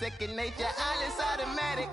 second nature. All is automatic.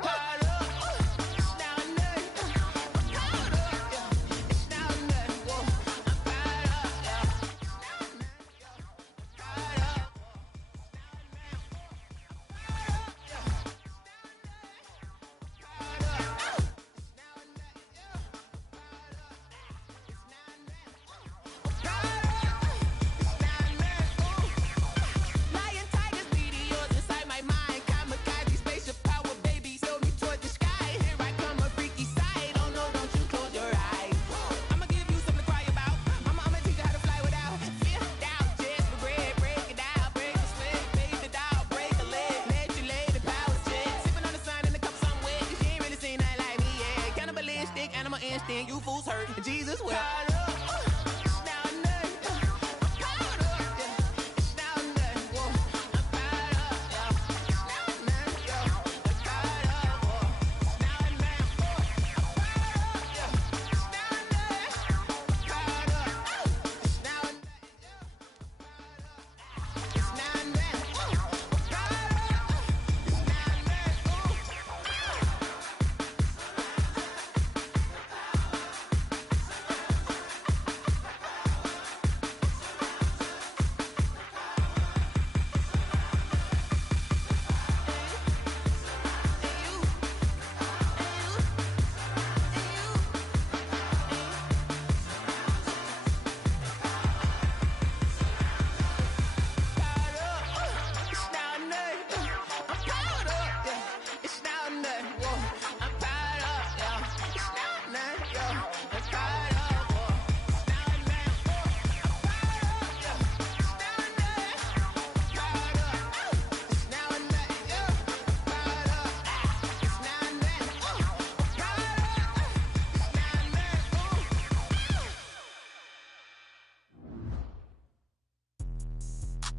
You fools hurt. Jesus will.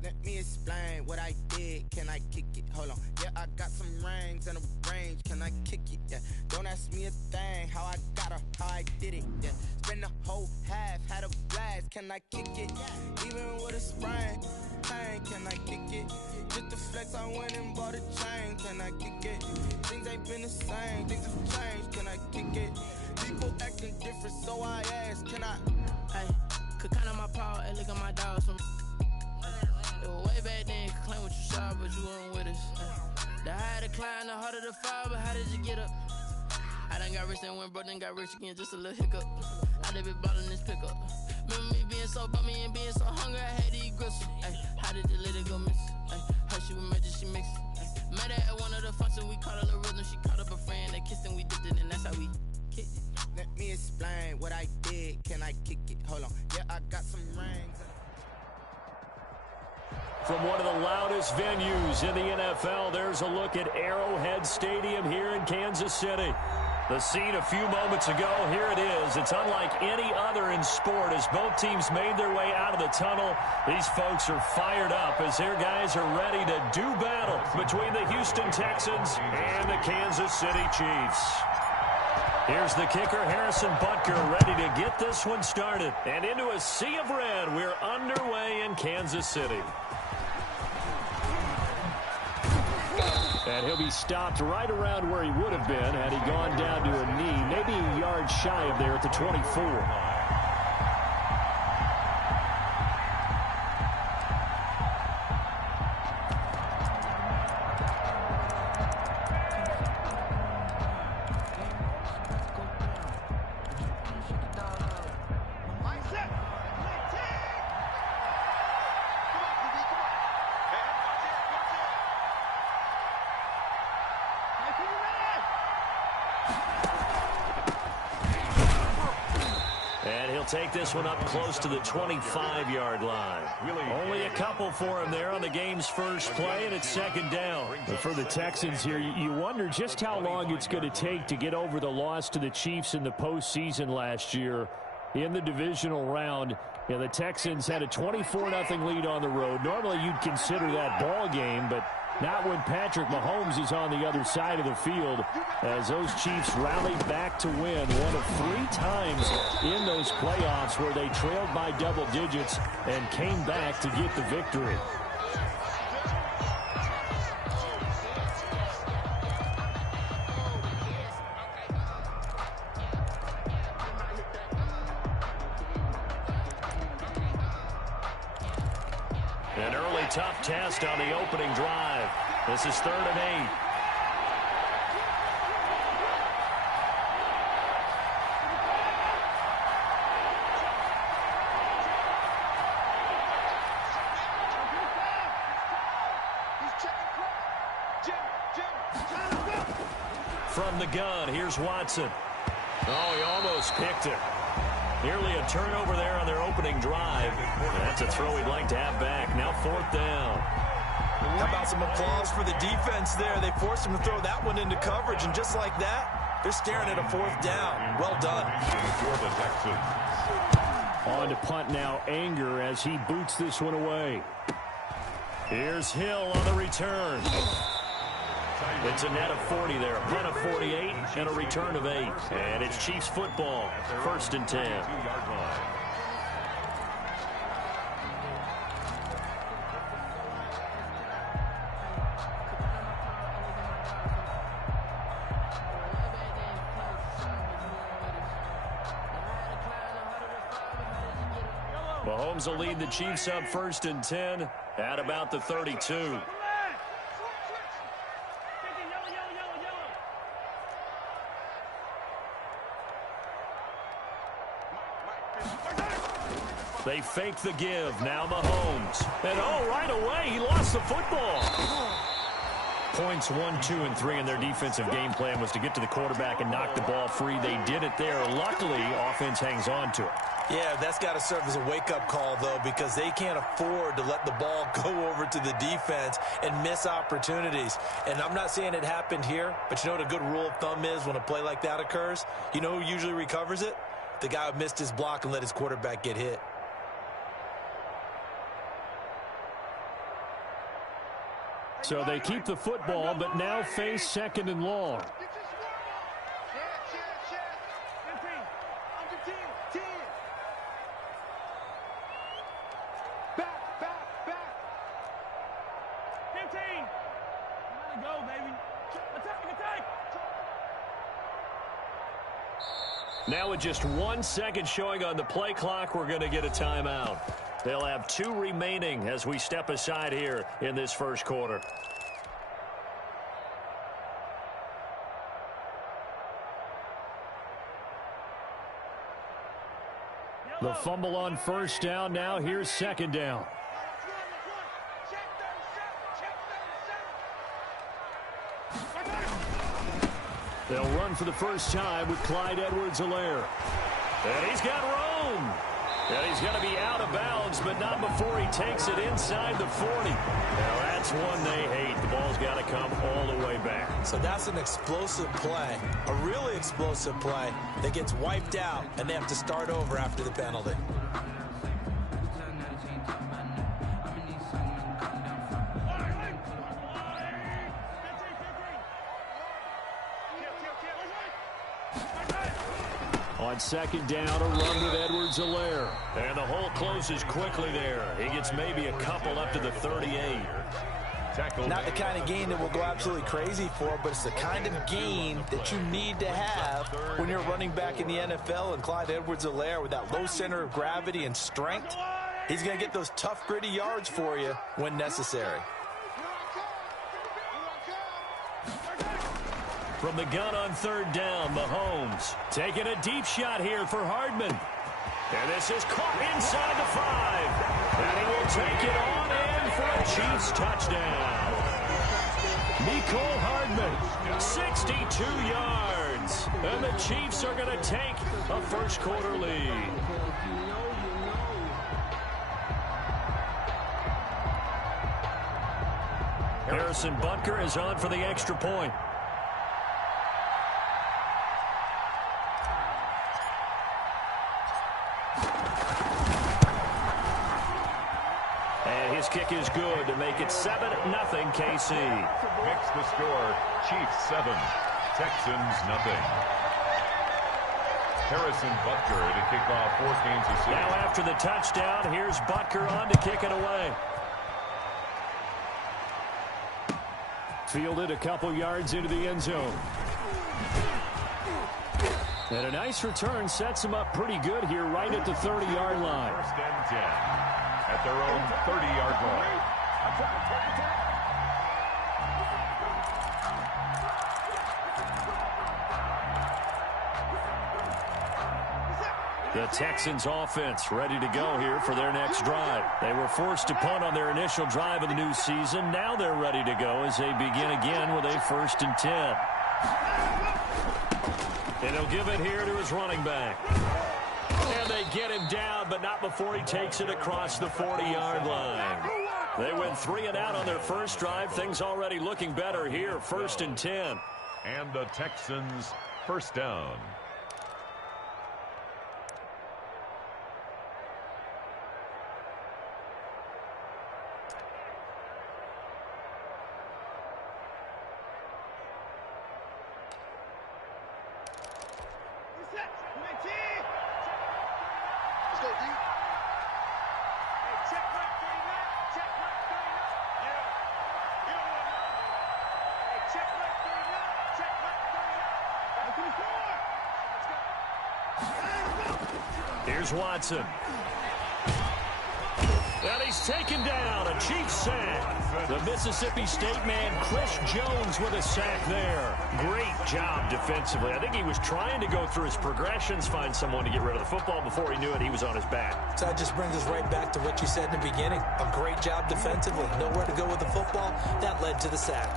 Let me explain what I did. Can I kick it? Hold on. Yeah, I got some rings and a range. Can I kick it? Yeah. Don't ask me a thing. How I got her, how I did it. Yeah. Spend the whole half, had a blast. Can I kick it? Even with a sprain, pain. Can I kick it? Just to flex, I went and bought a chain. Can I kick it? Things ain't been the same. Things have changed. Can I kick it? People acting different, so I ask. Can I? Hey, could count on my power and look at my dogs from. It was way back then, could claim what you saw, but you weren't with us. The higher the climb, the harder the fall, but how did you get up? I done got rich and went broke, then got rich again, just a little hiccup. I done been ballin' this pickup. Remember me being so bummy and being so hungry, I had to eat gristle. Ay, how did the lady go miss? Ay, her she was magic, she mixed. Met her at one of the functions, we caught a little rhythm, she caught up a friend, they kissed and we dipped it, and that's how we kicked it. Let me explain what I did. Can I kick it? Hold on. Yeah, I got some rings. From one of the loudest venues in the NFL, there's a look at Arrowhead Stadium here in Kansas City. The scene a few moments ago, here it is. It's unlike any other in sport as both teams made their way out of the tunnel. These folks are fired up as their guys are ready to do battle between the Houston Texans and the Kansas City Chiefs. Here's the kicker, Harrison Butker, ready to get this one started. And into a sea of red, we're underway in Kansas City. And he'll be stopped right around where he would have been had he gone down to a knee, maybe a yard shy of there at the 24. Take this one up close to the 25-yard line. Only a couple for him there on the game's first play, and it's second down. But for the Texans here, you wonder just how long it's going to take to get over the loss to the Chiefs in the postseason last year in the divisional round. Yeah, the Texans had a 24-0 lead on the road. Normally you'd consider that ball game, but not when Patrick Mahomes is on the other side of the field, as those Chiefs rallied back to win one of 3 times in those playoffs where they trailed by double digits and came back to get the victory. An early tough test on the opening drive. This is 3rd and 8. From the gun, here's Watson. Oh, he almost picked it. Nearly a turnover there on their opening drive. That's a throw he'd like to have back. Now 4th down. How about some applause for the defense there? They forced him to throw that one into coverage, and just like that, they're staring at a 4th down. Well done. On to punt now, Anger, as he boots this one away. Here's Hill on the return. It's a net of 40 there, a punt of 48, and a return of 8. And it's Chiefs football, 1st and 10. Mahomes will lead the Chiefs up 1st and 10 at about the 32. They fake the give. Now Mahomes. And right away, he lost the football. Points 1, 2, and 3 in their defensive game plan was to get to the quarterback and knock the ball free. They did it there. Luckily, offense hangs on to it. Yeah, that's got to serve as a wake-up call, though, because they can't afford to let the ball go over to the defense and miss opportunities. And I'm not saying it happened here, but you know what a good rule of thumb is when a play like that occurs? You know who usually recovers it? The guy who missed his block and let his quarterback get hit. So they keep the football, but now face 2nd and long. Now with just 1 second showing on the play clock, we're going to get a timeout. They'll have 2 remaining as we step aside here in this first quarter. The fumble on 1st down. Now here's 2nd down. They'll run for the first time with Clyde Edwards-Helaire. And he's got room. And he's going to be out of bounds, but not before he takes it inside the 40. Now that's one they hate. The ball's got to come all the way back. So that's an explosive play, a really explosive play that gets wiped out, and they have to start over after the penalty. On 2nd down, a run with Edwards-Helaire. And the hole closes quickly there. He gets maybe a couple up to the 38. Not the kind of gain that we'll go absolutely crazy for, but it's the kind of gain that you need to have when you're running back in the NFL. And Clyde Edwards-Helaire, with that low center of gravity and strength, he's going to get those tough, gritty yards for you when necessary. From the gun on 3rd down, Mahomes taking a deep shot here for Hardman. And this is caught inside the 5. And he will take it on in for a Chiefs touchdown. Mecole Hardman, 62 yards. And the Chiefs are going to take a first quarter lead. Harrison Butker is on for the extra point. His kick is good to make it 7-0 KC. Makes the score. Chiefs 7, Texans 0. Harrison Butker to kick off for Kansas City. Now after the touchdown, here's Butker on to kick it away. Fielded a couple yards into the end zone. And a nice return sets him up pretty good here right at the 30-yard line. 1st and 10. at their own 30-yard line. The Texans offense ready to go here for their next drive. They were forced to punt on their initial drive of the new season. Now they're ready to go as they begin again with a 1st and 10. And he'll give it here to his running back. And they get him down, but not before he takes it across the 40-yard line. They went 3 and out on their first drive. Things already looking better here. 1st and 10. And the Texans first down. Here's Watson. And he's taken down. A Chiefs sack. The Mississippi State man, Chris Jones, with a sack there. Great job defensively. I think he was trying to go through his progressions, find someone to get rid of the football. Before he knew it, he was on his back. So that just brings us right back to what you said in the beginning. A great job defensively. Nowhere to go with the football. That led to the sack.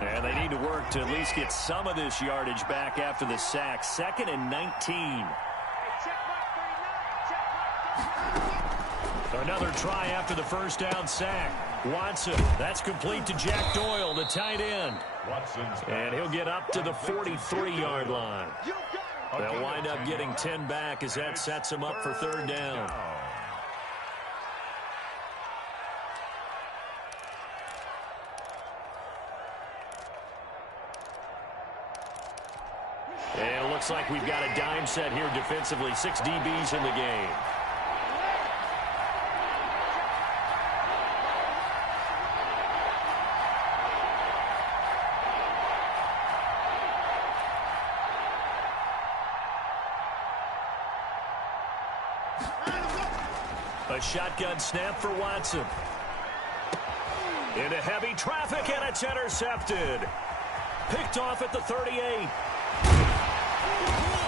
And they need to work to at least get some of this yardage back after the sack. 2nd and 19. Another try after the first down sack. Watson, that's complete to Jack Doyle, the tight end. And he'll get up to the 43-yard line. They'll wind up getting 10 back as that sets them up for 3rd down. And it looks like we've got a dime set here defensively. 6 DBs in the game. A shotgun snap for Watson. Into heavy traffic, and it's intercepted. Picked off at the 38.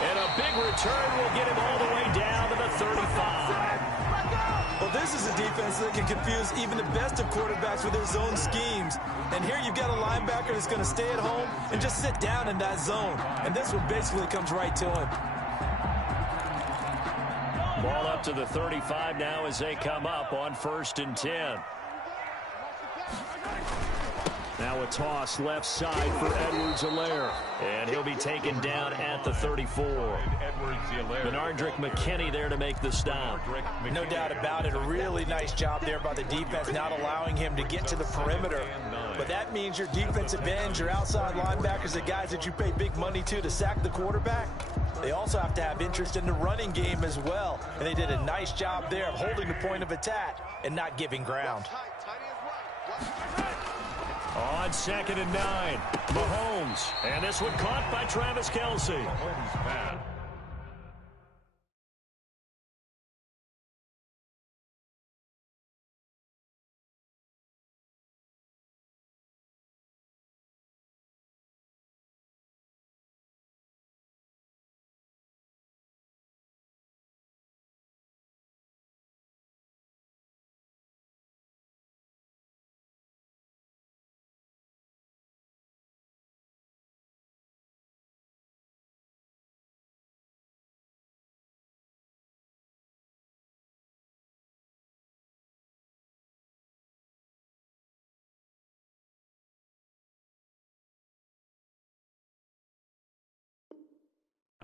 And a big return will get him all the way down to the 35. Well, this is a defense that can confuse even the best of quarterbacks with their zone schemes. And here you've got a linebacker that's going to stay at home and just sit down in that zone. And this one basically comes right to him. Ball up to the 35 now as they come up on 1st and 10. Now a toss left side for Edwards-Helaire. And he'll be taken down at the 34. Benardrick McKinney there to make the stop. No doubt about it. A really nice job there by the defense, not allowing him to get to the perimeter. But that means your defensive ends, your outside linebackers, the guys that you pay big money to sack the quarterback, they also have to have interest in the running game as well. And they did a nice job there of holding the point of attack and not giving ground. On 2nd and 9, Mahomes. And this one caught by Travis Kelce.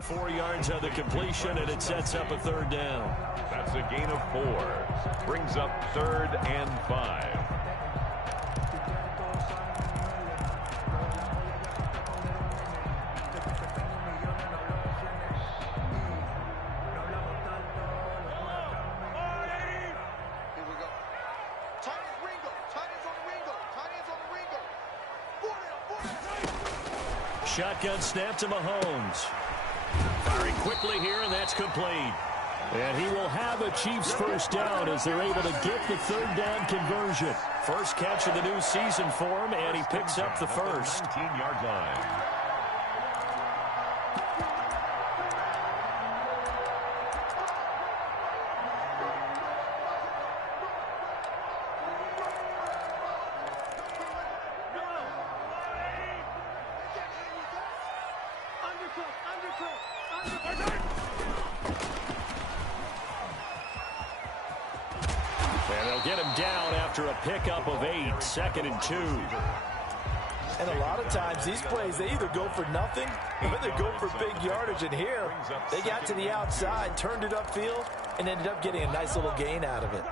Four yards on the completion, and it sets up a 3rd down. That's a gain of 4. Brings up 3rd and 5. Shotgun snap to Mahomes. Firing quickly here, and that's complete. And he will have a Chiefs first down as they're able to get the third down conversion. First catch of the new season for him, and he picks up the first. 19-yard line. And they'll get him down after a pickup of 8, 2nd and 2. And a lot of times, these plays, they either go for nothing or they go for big yardage. And here, they got to the outside, turned it upfield, and ended up getting a nice little gain out of it.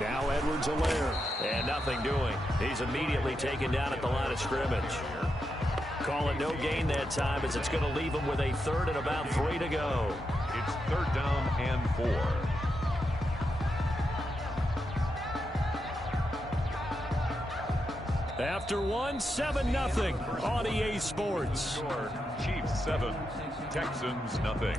Now Edwards-Helaire, and nothing doing. He's immediately taken down at the line of scrimmage. Call it no gain that time as it's going to leave him with a 3rd and about 3 to go. It's 3rd down and 4. After 7-0 on EA Sports. Chiefs 7, Texans nothing.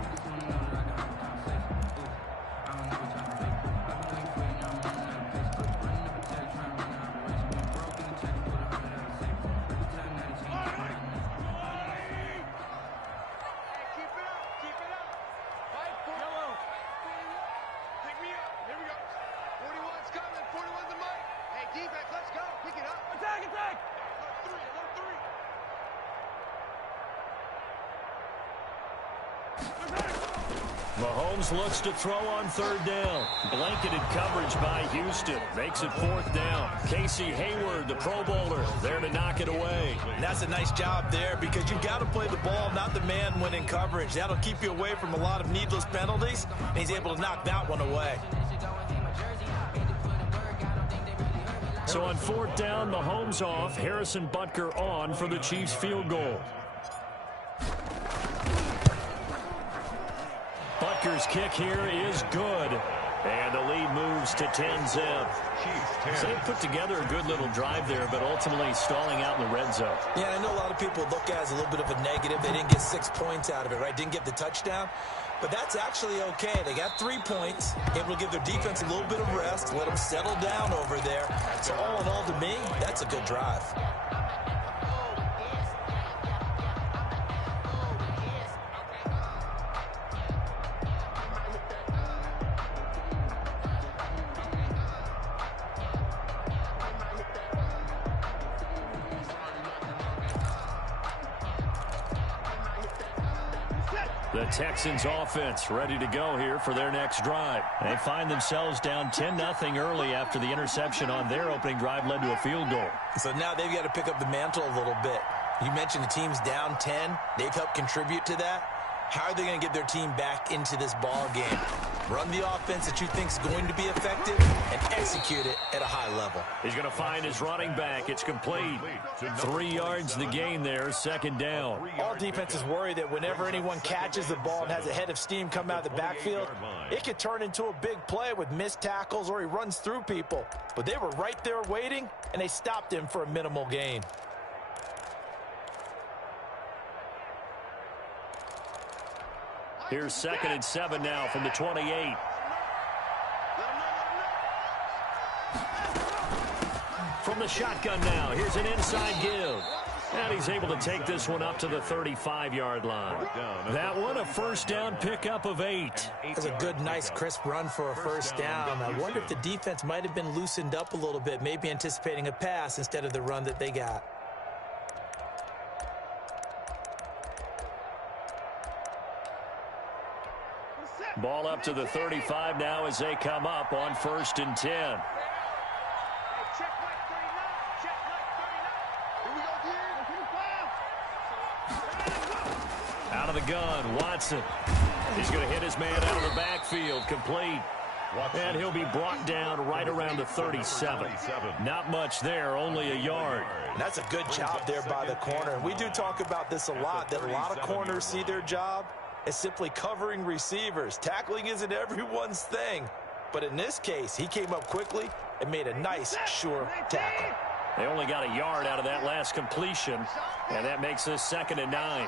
Mahomes looks to throw on 3rd down. Blanketed coverage by Houston. Makes it 4th down. Casey Hayward, the Pro Bowler, there to knock it away. And that's a nice job there because you've got to play the ball, not the man when in coverage. That'll keep you away from a lot of needless penalties, and he's able to knock that one away. So on 4th down, Mahomes off. Harrison Butker on for the Chiefs field goal. Butker's kick here is good. And the lead moves to 10-zip. So they put together a good little drive there, but ultimately stalling out in the red zone. Yeah, I know a lot of people look at it as a little bit of a negative. They didn't get 6 points out of it, right? Didn't get the touchdown. But that's actually okay. They got 3 points, able to give their defense a little bit of rest, let them settle down over there. So all in all, to me, that's a good drive. The Texans offense ready to go here for their next drive. They find themselves down 10-0 early after the interception on their opening drive led to a field goal. So now they've got to pick up the mantle a little bit. You mentioned the team's down 10. They've helped contribute to that. How are they going to get their team back into this ball game? Run the offense that you think is going to be effective and execute it at a high level. He's going to find his running back. It's complete. 3 yards the gain there, 2nd down. All defenses worry that whenever anyone catches the ball and has a head of steam come out of the backfield, it could turn into a big play with missed tackles or he runs through people. But they were right there waiting, and they stopped him for a minimal gain. Here's 2nd and 7 now from the 28. From the shotgun now, here's an inside give. And he's able to take this one up to the 35-yard line. That one, a 1st down pickup of 8. That's a good, nice, crisp run for a 1st down. I wonder if the defense might have been loosened up a little bit, maybe anticipating a pass instead of the run that they got. Ball up to the 35 now as they come up on 1st and 10. Out of the gun, Watson. He's going to hit his man out of the backfield, complete. And he'll be brought down right around the 37. Not much there, only a yard. And that's a good job there by the corner. And we do talk about this a lot, that a lot of corners see their job as simply covering receivers. Tackling isn't everyone's thing. But in this case, he came up quickly and made a nice, sure tackle. They only got a yard out of that last completion, and that makes this 2nd and 9.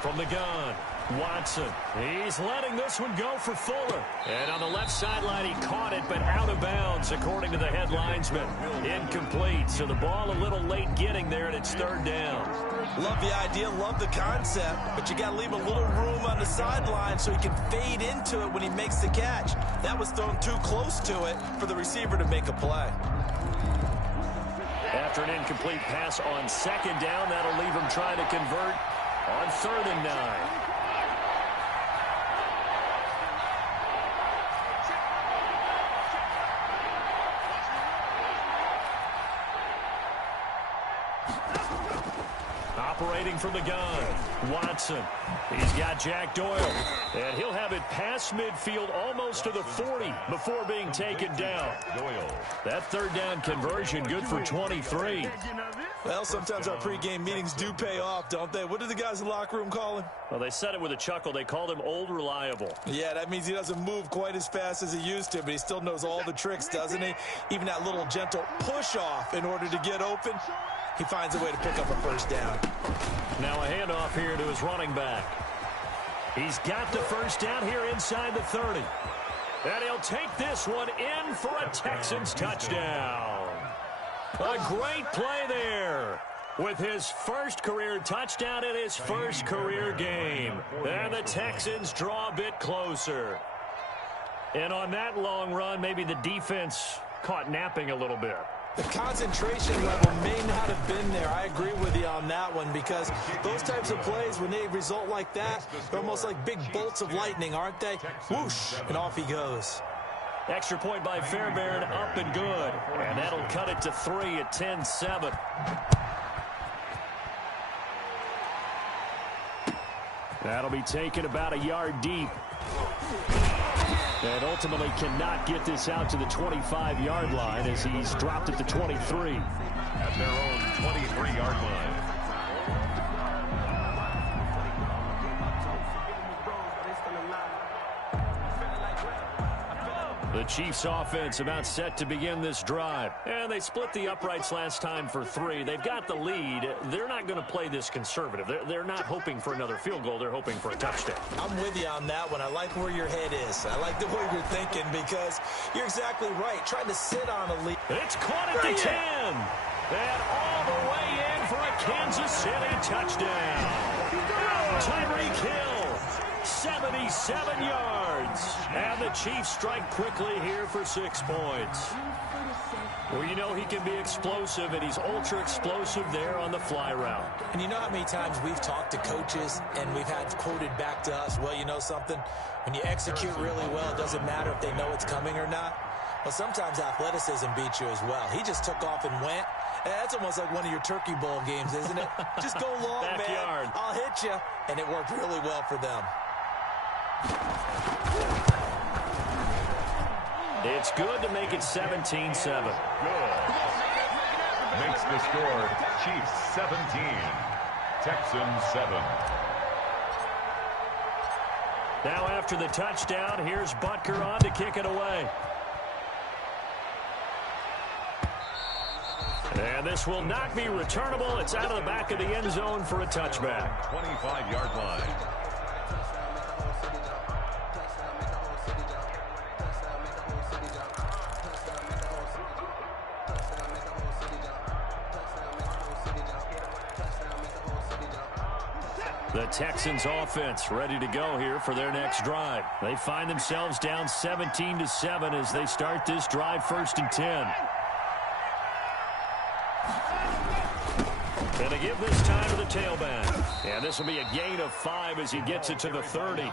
From the gun, Watson. He's letting this one go for Fuller. And on the left sideline, he caught it, but out of bounds, according to the head linesman. Incomplete, so the ball a little late getting there, and it's 3rd down. Love the idea, love the concept, but you got to leave a little room on the sideline so he can fade into it when he makes the catch. That was thrown too close to it for the receiver to make a play. After an incomplete pass on 2nd down, that'll leave him trying to convert on 3rd and 9. Operating from the gun, Watson. He's got Jack Doyle, and he'll have it past midfield almost to the 40 before being taken down. That 3rd down conversion good for 23. Well, sometimes our pregame meetings do pay off, don't they? What do the guys in the locker room call him? Well, they said it with a chuckle. They called him Old Reliable. Yeah, that means he doesn't move quite as fast as he used to, but he still knows all the tricks, doesn't he? Even that little gentle push-off in order to get open. He finds a way to pick up a 1st down. Now a handoff here to his running back. He's got the 1st down here inside the 30. And he'll take this one in for a Texans touchdown. A great play there with his 1st career touchdown in his 1st career game. And the Texans draw a bit closer. And on that long run, maybe the defense caught napping a little bit. The concentration level may not have been there. I agree with you on that one because those types of plays, when they result like that, they're almost like big bolts of lightning, aren't they? Whoosh, and off he goes. Extra point by Fairbairn, up and good. And that'll cut it to 3 at 10-7. That'll be taken about a yard deep. And ultimately cannot get this out to the 25-yard line as he's dropped at the 23. At their own 23-yard line. The Chiefs offense about set to begin this drive. And they split the uprights last time for 3. They've got the lead. They're not going to play this conservative. They're not hoping for another field goal. They're hoping for a touchdown. I'm with you on that one. I like where your head is. I like the way you're thinking because you're exactly right. Trying to sit on a lead. It's caught at the 10. And all the way in for a Kansas City touchdown. Tyreek Hill, 77 yards. And the Chiefs strike quickly here for 6 points. Well, you know he can be explosive, and he's ultra-explosive there on the fly route. And you know how many times we've talked to coaches and we've had quoted back to us, well, you know something? When you execute really well, it doesn't matter if they know it's coming or not. Well, sometimes athleticism beats you as well. He just took off and went. And that's almost like one of your Turkey Bowl games, isn't it? Just go long, Backyard. man. I'll hit you. And it worked really well for them. It's good to make it 17-7. Good. Makes the score Chiefs 17, Texans 7. Now after the touchdown, here's Butker on to kick it away. And this will not be returnable. It's out of the back of the end zone for a touchback. 25-yard line. The Texans offense ready to go here for their next drive. They find themselves down 17-7 as they start this drive 1st and 10. And they give this time to the tailback. And this will be a gain of 5 as he gets it to the 30.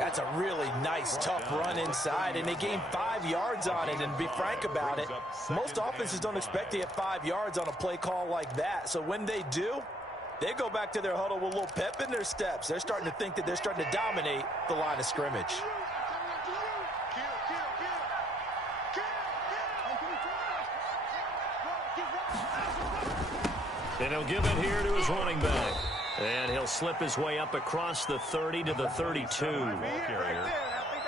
That's a really nice, tough run inside, and they gained 5 yards on it. And to be frank about it, most offenses don't expect to get 5 yards on a play call like that. So when they do, they go back to their huddle with a little pep in their steps. They're starting to think that they're starting to dominate the line of scrimmage. And he'll give it here to his running back. And he'll slip his way up across the 30 to the 32.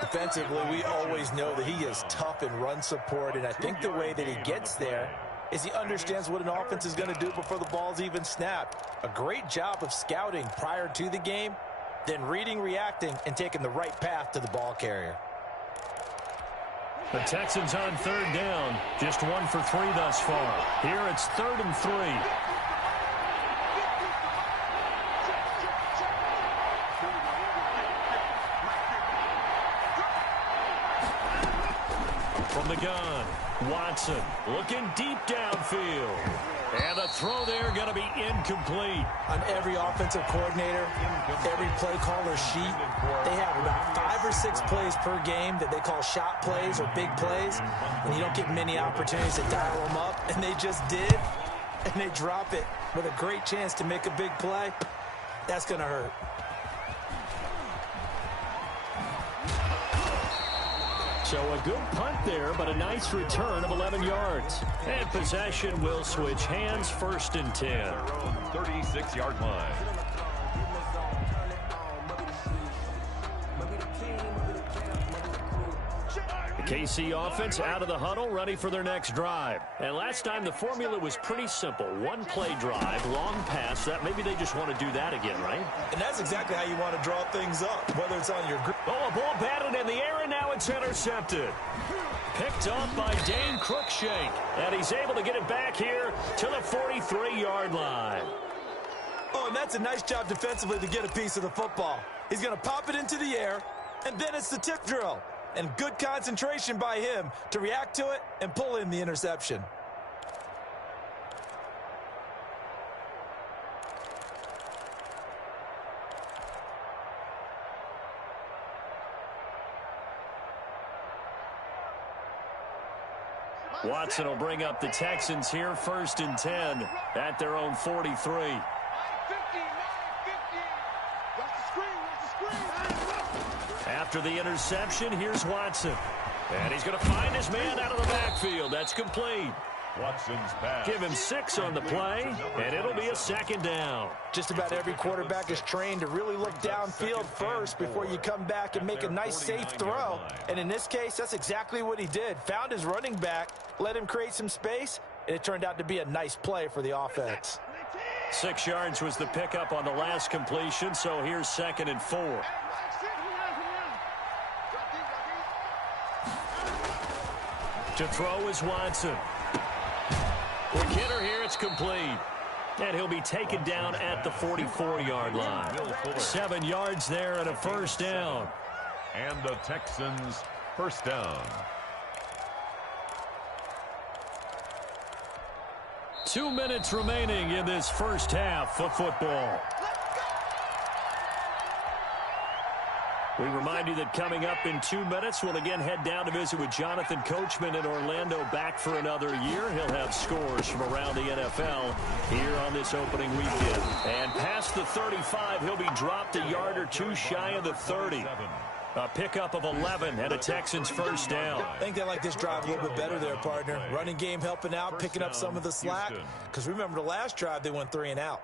Defensively, we always know that he is tough in run support, and I think the way that he gets there is he understands what an offense is going to do before the ball's even snapped. A great job of scouting prior to the game, then reading, reacting, and taking the right path to the ball carrier. The Texans on third down, just 1 for 3 thus far. Here it's 3rd and 3. From the gun, Watson looking deep downfield. And the throw there going to be incomplete. On every offensive coordinator, every play caller sheet, they have about 5 or 6 plays per game that they call shot plays or big plays. And you don't get many opportunities to dial them up. And they just did. And they drop it with a great chance to make a big play. That's going to hurt. So a good punt there, but a nice return of 11 yards. And possession will switch hands, 1st and 10. Their own 36-yard line. The KC offense out of the huddle, ready for their next drive. And last time the formula was pretty simple. 1-play drive, long pass. That maybe they just want to do that again, right? And that's exactly how you want to draw things up, whether it's on your group. Oh, a ball batted in the air, and now it's intercepted. Picked off by Dane Cruikshank. And he's able to get it back here to the 43-yard line. Oh, and that's a nice job defensively to get a piece of the football. He's going to pop it into the air, and then it's the tip drill. And good concentration by him to react to it and pull in the interception. Watson will bring up the Texans here, 1st and 10 at their own 43. After the interception, here's Watson. And he's going to find his man out of the backfield. That's complete. Watson's pass. Give him 6 on the play, and it'll be a 2nd down. Just about every quarterback is trained to really look downfield first before you come back and make a nice, safe throw. And in this case, that's exactly what he did. Found his running back, let him create some space, and it turned out to be a nice play for the offense. 6 yards was the pickup on the last completion, so here's 2nd and 4. To throw is Watson. With Kidder here, it's complete. And he'll be taken down at the 44-yard line. 7 yards there and a 1st down. And the Texans, 1st down. 2 minutes remaining in this first half of football. We remind you that coming up in 2 minutes, we'll again head down to visit with Jonathan Coachman in Orlando, back for another year. He'll have scores from around the NFL here on this opening weekend. And past the 35, he'll be dropped a yard or 2 shy of the 30. A pickup of 11 and a Texans 1st down. I think they like this drive a little bit better there, partner. Running game helping out, picking up some of the slack. Because remember the last drive, they went 3 and out.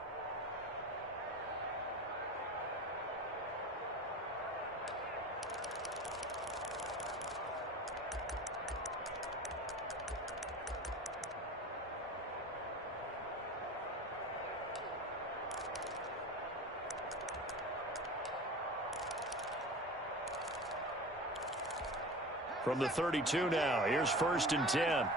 From the 32 now, here's 1st and 10.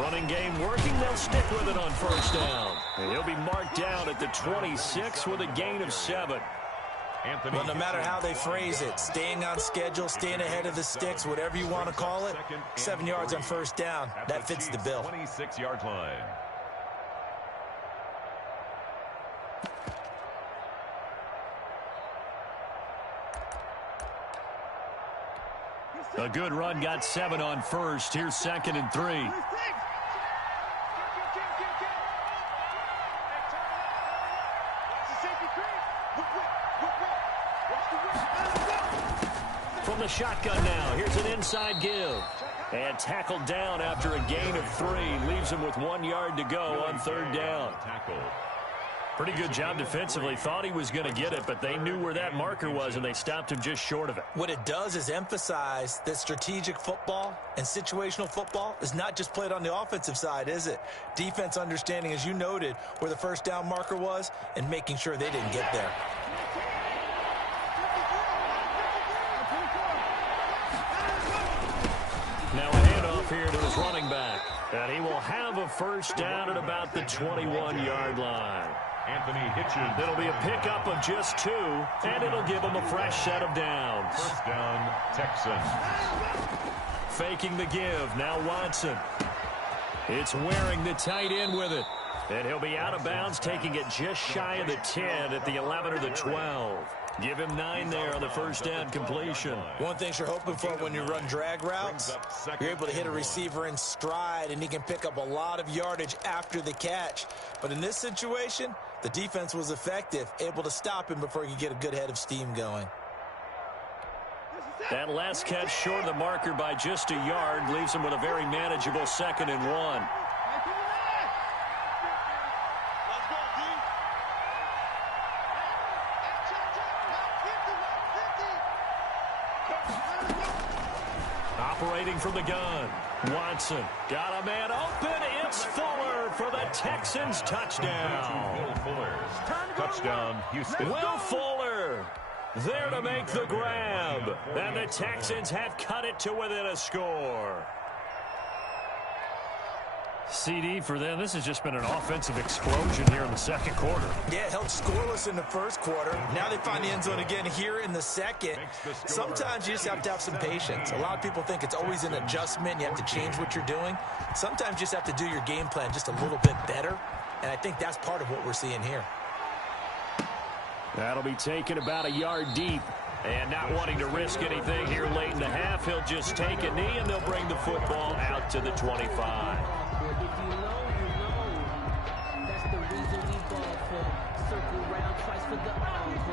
Running game working, they'll stick with it on 1st down. And he'll be marked down at the 26 with a gain of 7. Well, no matter how they phrase it, staying on schedule, staying ahead of the sticks, whatever you want to call it, 7 yards on 1st down, that fits the bill. 26-yard line. A good run, got 7 on 1st. Here's 2nd and 3. From the shotgun now, here's an inside give. And tackled down after a gain of 3. Leaves him with 1 yard to go on 3rd down. Pretty good job defensively. Thought he was going to get it, but they knew where that marker was, and they stopped him just short of it. What it does is emphasize that strategic football and situational football is not just played on the offensive side, is it? Defense understanding, as you noted, where the first down marker was and making sure they didn't get there. Now a handoff here to his running back. And he will have a first down at about the 21-yard line. Anthony Hitchens. It'll be a pickup of just 2, and it'll give him a fresh set of downs. First down, Texans. Faking the give. Now Watson. It's Waring the tight end with it. And he'll be out of bounds, taking it just shy of the 10 at the 11 or the 12. Give him 9 there on the first down completion. One thing you're hoping for when you run drag routes, you're able to hit a receiver in stride, and he can pick up a lot of yardage after the catch. But in this situation, the defense was effective, able to stop him before he could get a good head of steam going. That last catch short of the marker by just a yard leaves him with a very manageable 2nd and 1. Operating from the gun. Watson got a man open. It's Fuller for the Texans touchdown. Will Fuller's touchdown, Houston. Will Fuller there to make the grab. And the Texans have cut it to within a score. CD for them. This has just been an offensive explosion here in the second quarter. Yeah, held scoreless in the first quarter. Now they find the end zone again here in the second. Sometimes you just have to have some patience. A lot of people think it's always an adjustment. You have to change what you're doing. Sometimes you just have to do your game plan just a little bit better. And I think that's part of what we're seeing here. That'll be taken about a yard deep. And not wanting to risk anything here late in the half, he'll just take a knee, and they'll bring the football out to the 25.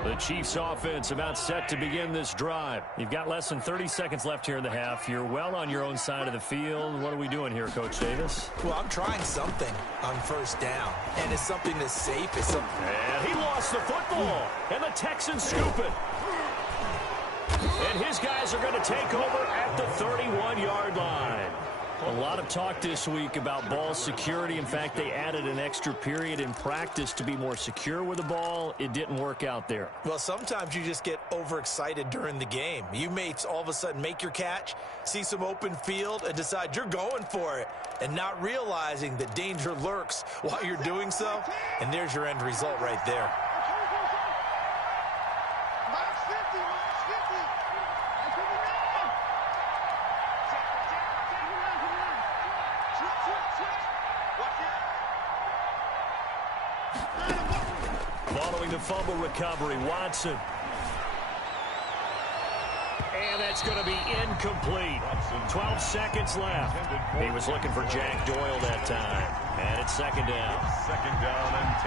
The Chiefs offense about set to begin this drive. You've got less than 30 seconds left here in the half. You're well on your own side of the field. What are we doing here, Coach Davis? Well, I'm trying something on first down, and it's something that's safe. And he lost the football, and the Texans scoop it. And his guys are going to take over at the 31-yard line. A lot of talk this week about ball security. In fact, they added an extra period in practice to be more secure with the ball. It didn't work out there. Well, sometimes you just get overexcited during the game. You may all of a sudden make your catch, see some open field, and decide you're going for it, and not realizing that danger lurks while you're doing so. And there's your end result right there. Following the fumble recovery, Watson. And that's going to be incomplete. 12 seconds left. He was looking for Jack Doyle that time. And it's second down. Second down and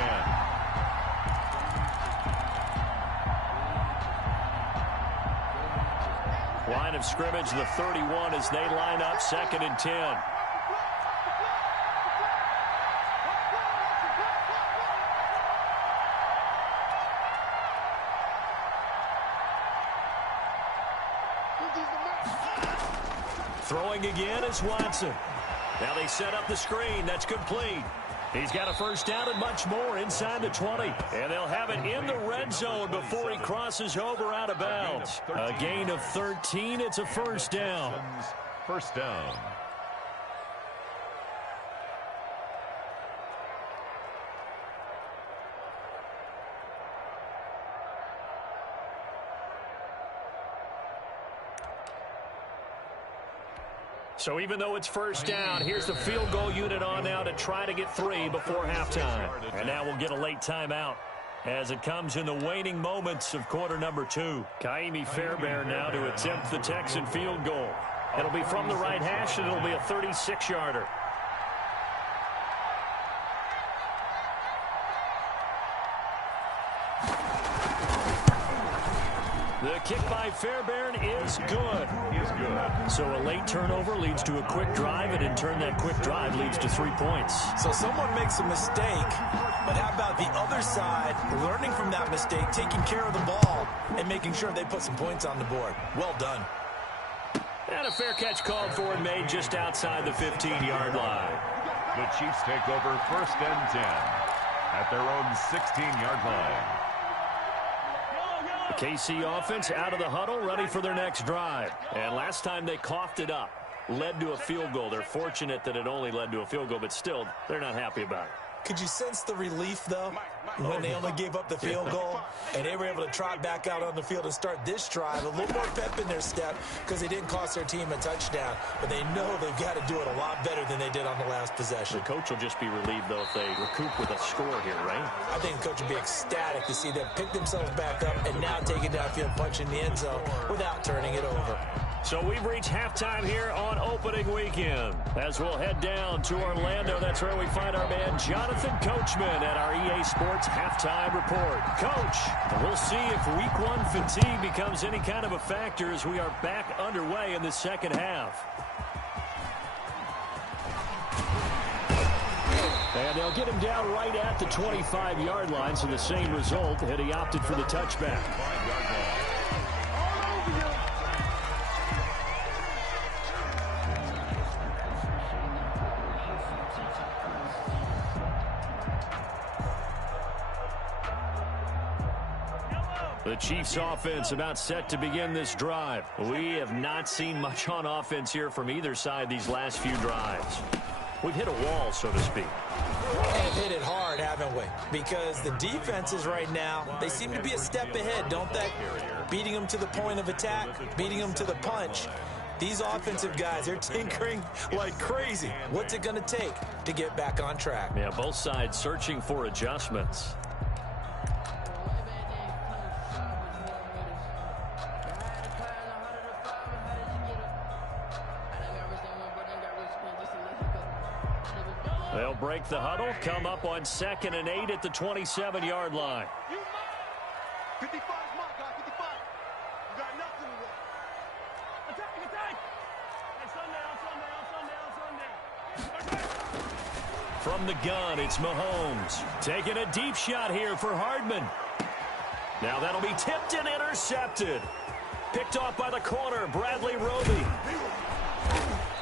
10. Line of scrimmage, the 31 as they line up, 2nd and 10. Throwing again is Watson. Now they set up the screen. That's complete. He's got a first down and much more inside the 20. And they'll have it in the red zone before he crosses over out of bounds. A gain of 13. It's a first down. First down. So even though it's first down, here's the field goal unit on now to try to get 3 before halftime. And now we'll get a late timeout as it comes in the waning moments of quarter number 2. Kaimi Fairbairn now to attempt the Texan field goal. It'll be from the right hash, and it'll be a 36-yarder. The kick by Fairbairn is good. So a late turnover leads to a quick drive, and in turn that quick drive leads to 3 points. So someone makes a mistake, But how about the other side, learning from that mistake, taking care of the ball, and making sure they put some points on the board? Well done. And a fair catch called for and made just outside the 15-yard line. The Chiefs take over 1st and 10 at their own 16-yard line. The KC offense out of the huddle, ready for their next drive. And last time they coughed it up, led to a field goal. They're fortunate that it only led to a field goal, but still, they're not happy about it. Could you sense the relief, though, when they only gave up the field goal and they were able to trot back out on the field and start this drive? A little more pep in their step because they didn't cost their team a touchdown, but they know they've got to do it a lot better than they did on the last possession. The coach will just be relieved, though, if they recoup with a score here, right? I think the coach will be ecstatic to see them pick themselves back up and now take it downfield and punch in the end zone without turning it over. So we've reached halftime here on opening weekend. As we'll head down to Orlando, that's where we find our man Jonathan Coachman at our EA Sports Halftime Report. Coach, we'll see if Week 1 fatigue becomes any kind of a factor as we are back underway in the second half. And they'll get him down right at the 25-yard line, so the same result, and he opted for the touchback. The Chiefs offense about set to begin this drive. We have not seen much on offense here from either side these last few drives. We've hit a wall, so to speak. And hit it hard, haven't we? Because the defenses right now, they seem to be a step ahead, don't they? Beating them to the point of attack, beating them to the punch. These offensive guys, they're tinkering like crazy. What's it going to take to get back on track? Yeah, both sides searching for adjustments. They'll break the huddle, come up on 2nd and 8 at the 27-yard line. 55 is my guy, 55. You got nothing to work. Attack, attack! Hey, Sunday. From the gun, it's Mahomes. Taking a deep shot here for Hardman. Now that'll be tipped and intercepted. Picked off by the corner, Bradley Roby.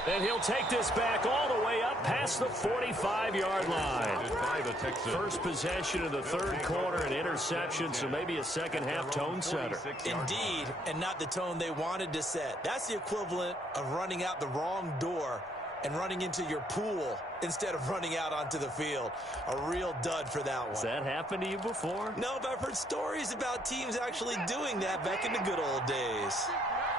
And he'll take this back all the way up past the 45-yard line. First possession of the third quarter, an interception, so maybe a second-half tone setter. Indeed, and not the tone they wanted to set. That's the equivalent of running out the wrong door and running into your pool instead of running out onto the field. A real dud for that one. Has that happened to you before? No, but I've heard stories about teams actually doing that back in the good old days.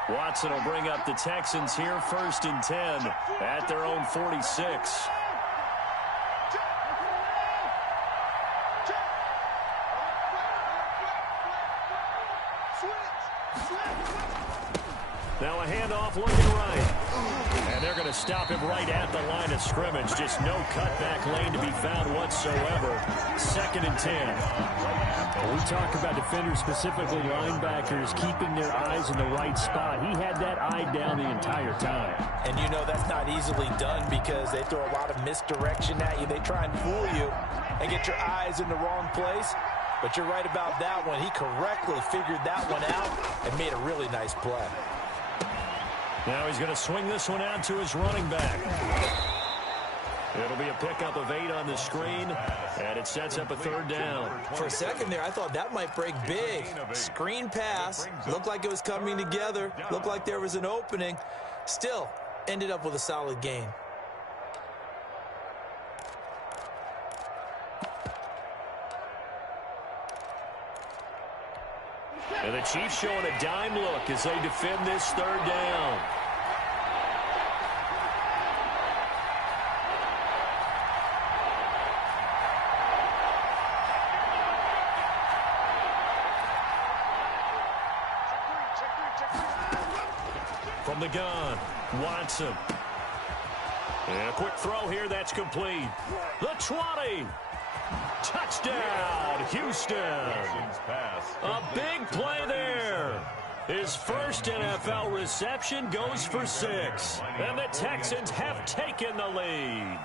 Watson will bring up the Texans here 1st and 10 at their own 46. Now a handoff looking right. And they're going to stop him right at the line of scrimmage. Just no cutback lane to be found whatsoever. 2nd and 10. We talk about defenders, specifically linebackers, keeping their eyes in the right spot. He had that eye down the entire time. And you know that's not easily done because they throw a lot of misdirection at you. They try and fool you and get your eyes in the wrong place. But you're right about that one. He correctly figured that one out and made a really nice play. Now he's going to swing this one out to his running back. It'll be a pickup of 8 on the screen, and it sets up a 3rd down. For a second there, I thought that might break big. Screen pass, looked like it was coming together, looked like there was an opening. Still, ended up with a solid gain. And the Chiefs showing a dime look as they defend this 3rd down. From the gun, Watson. And a quick throw here, that's complete. The 20. Touchdown, Houston. A big play there. His first NFL reception goes for 6. And the Texans have taken the lead.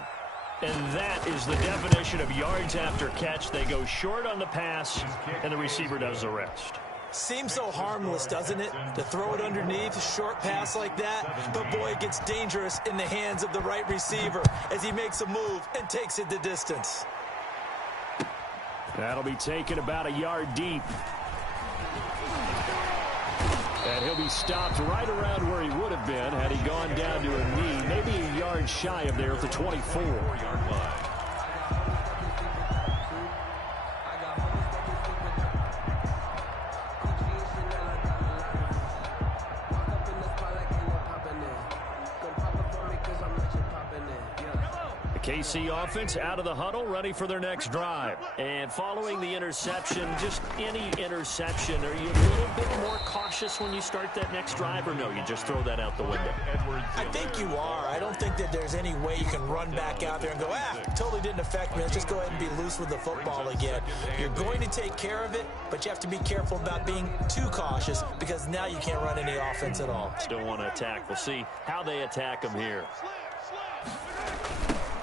And that is the definition of yards after catch. They go short on the pass, and the receiver does the rest. Seems so harmless, doesn't it? To throw it underneath, a short pass like that. But boy, it gets dangerous in the hands of the right receiver as he makes a move and takes it the distance. That'll be taken about a yard deep. And he'll be stopped right around where he would have been had he gone down to a knee, maybe a yard shy of there at the 24-yard line. KC offense out of the huddle, ready for their next drive. And following the interception, just any interception, are you a little bit more cautious when you start that next drive, or no, you just throw that out the window? I think you are. I don't think that there's any way you can run back out there and go, totally didn't affect me. Let's just go ahead and be loose with the football again. You're going to take care of it, but you have to be careful about being too cautious because now you can't run any offense at all. Still want to attack. We'll see how they attack them here.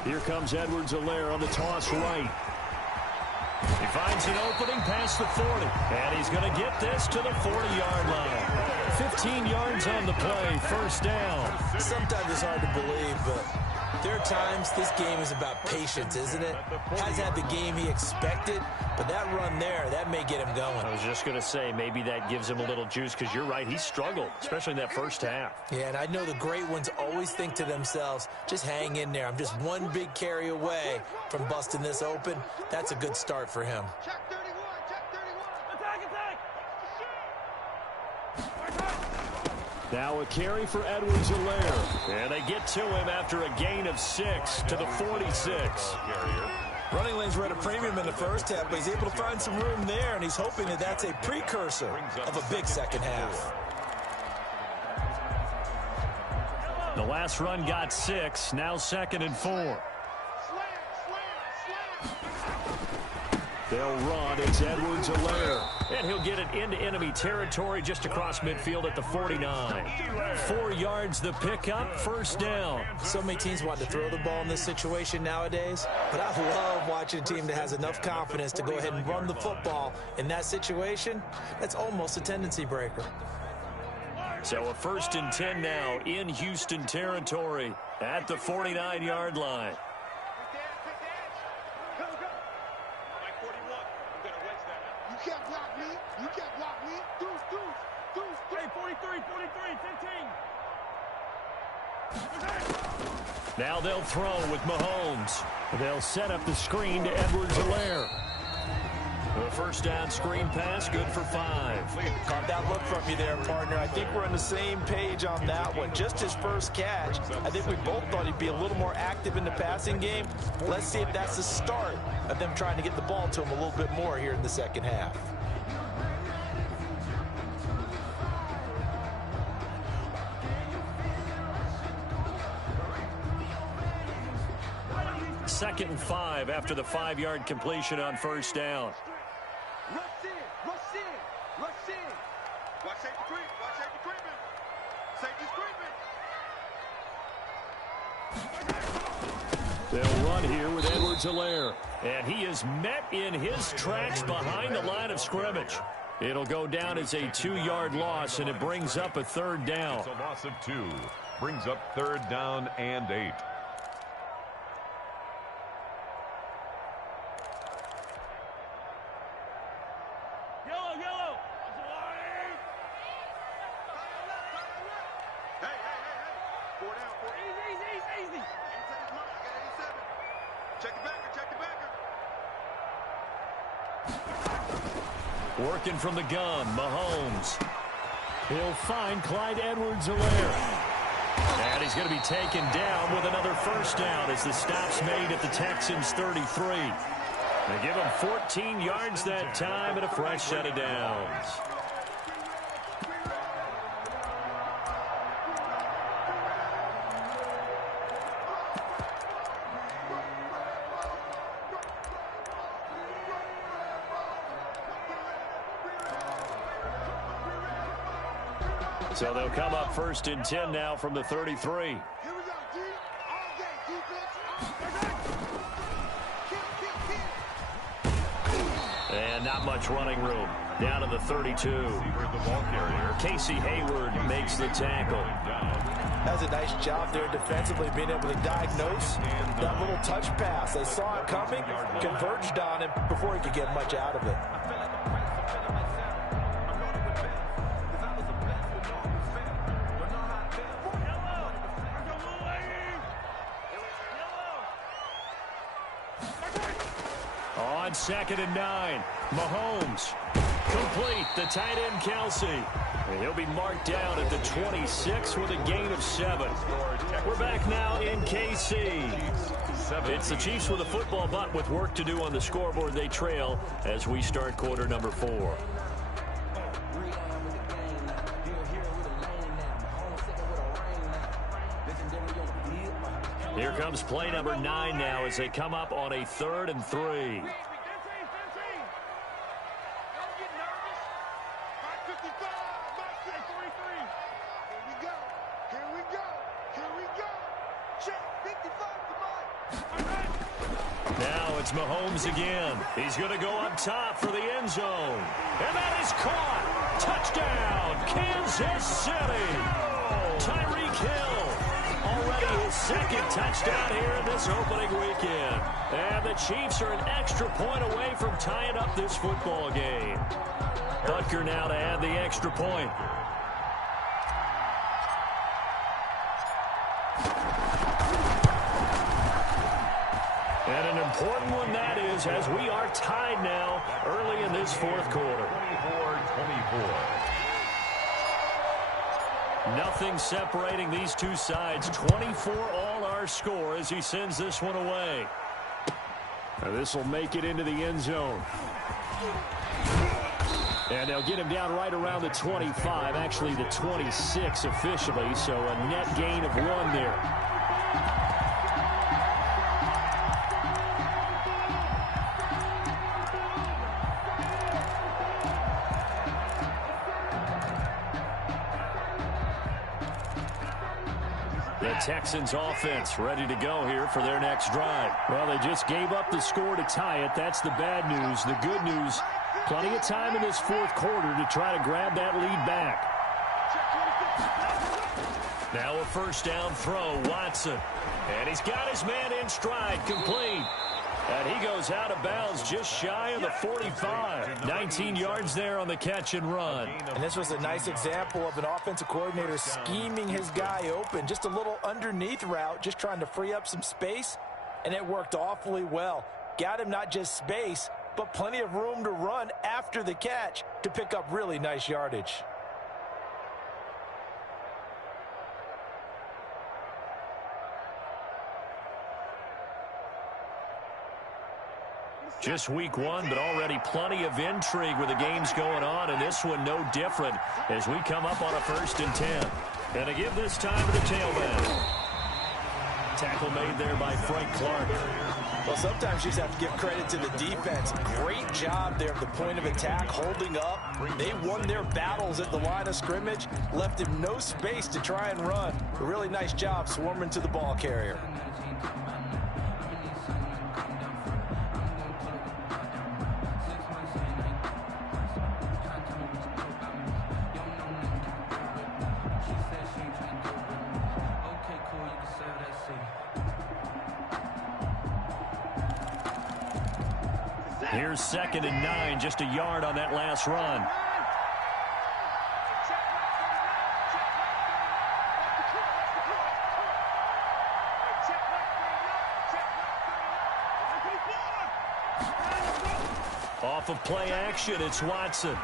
Here comes Edwards-Helaire on the toss right. He finds an opening past the 40. And he's going to get this to the 40-yard line. 15 yards on the play, first down. Sometimes it's hard to believe, but there are times this game is about patience, isn't it? Hasn't had the game he expected, but that run there, that may get him going. I was just going to say, maybe that gives him a little juice, because you're right, he struggled, especially in that first half. Yeah, and I know the great ones always think to themselves, just hang in there. I'm just one big carry away from busting this open. That's a good start for him. Check 31, check 31. Attack. Now a carry for Edwards-Helaire. And they get to him after a gain of 6 to the 46. Running lanes were at a premium in the first half, but he's able to find some room there, and he's hoping that that's a precursor of a big second half. The last run got 6, now 2nd and 4. They'll run. It's Edwards-Helaire. And he'll get it into enemy territory just across midfield at the 49. 4 yards the pickup, first down. So many teams want to throw the ball in this situation nowadays, but I love watching a team that has enough confidence to go ahead and run the football in that situation. That's almost a tendency breaker. So a 1st and 10 now in Houston territory at the 49-yard line. You can't block me. You can't block me. Deuce. Hey, 43, 15. Now they'll throw with Mahomes. They'll set up the screen to Edwards-Helaire. A first down screen pass, good for 5. Caught that look from you there, partner. I think we're on the same page on that one. Just his first catch. I think we both thought he'd be a little more active in the passing game. Let's see if that's the start of them trying to get the ball to him a little bit more here in the second half. Second and 5 after the 5-yard completion on first down. Rush in. Watch safety creeping. Safety's creeping. They'll run here with Edwards-Helaire. And he is met in his tracks behind the line of scrimmage. It'll go down as a 2-yard loss, and it brings up a 3rd down. It's a loss of 2. Brings up 3rd down and 8. Yellow. Hey. 4 down. Easy. Take his mark. I got 87. Check the backer. Working from the gun, Mahomes. He'll find Clyde Edwards-Helaire. And he's going to be taken down with another first down as the stop's made at the Texans' 33. They give him 14 yards that time and a fresh set of downs. So they'll come up 1st and 10 now from the 33. Here we go, D. All day, defense. Not much running room. Down to the 32. Casey Hayward makes the tackle. That's a nice job there defensively, being able to diagnose that little touch pass. They saw it coming, converged on him before he could get much out of it. On 2nd and 9, Mahomes. Complete, the tight end Kelsey. And he'll be marked down at the 26 with a gain of 7. We're back now in KC. It's the Chiefs with a football, but with work to do on the scoreboard. They trail as we start quarter number 4. Here comes play number 9 now as they come up on a 3rd and 3. Now it's Mahomes again. He's going to go up top for the end zone. And that is caught. Touchdown, Kansas City. Tyreek Hill. Already his 2nd touchdown here in this opening weekend. And the Chiefs are an extra point away from tying up this football game. Butker now to add the extra point. And an important one that is, as we are tied now early in this 4th quarter. 24-24. Nothing separating these two sides. 24 all our score as he sends this one away. This will make it into the end zone. And they'll get him down right around the 25, actually the 26 officially, so a net gain of 1 there. Texans offense ready to go here for their next drive. Well, they just gave up the score to tie it. That's the bad news. The good news, plenty of time in this 4th quarter to try to grab that lead back. Now a 1st down throw, Watson. And he's got his man in stride, complete. And he goes out of bounds just shy of the 45. 19 yards there on the catch and run. And this was a nice example of an offensive coordinator scheming his guy open. Just a little underneath route, just trying to free up some space. And it worked awfully well. Got him not just space, but plenty of room to run after the catch to pick up really nice yardage. Just week 1, but already plenty of intrigue with the games going on, and this one no different as we come up on a 1st and 10. And to give this time to the tailback. Tackle made there by Frank Clark. Well, sometimes you just have to give credit to the defense. Great job there at the point of attack, holding up. They won their battles at the line of scrimmage, left him no space to try and run. A really nice job swarming to the ball carrier. Here's 2nd and 9, just a yard on that last run. Off of play action, it's Watson.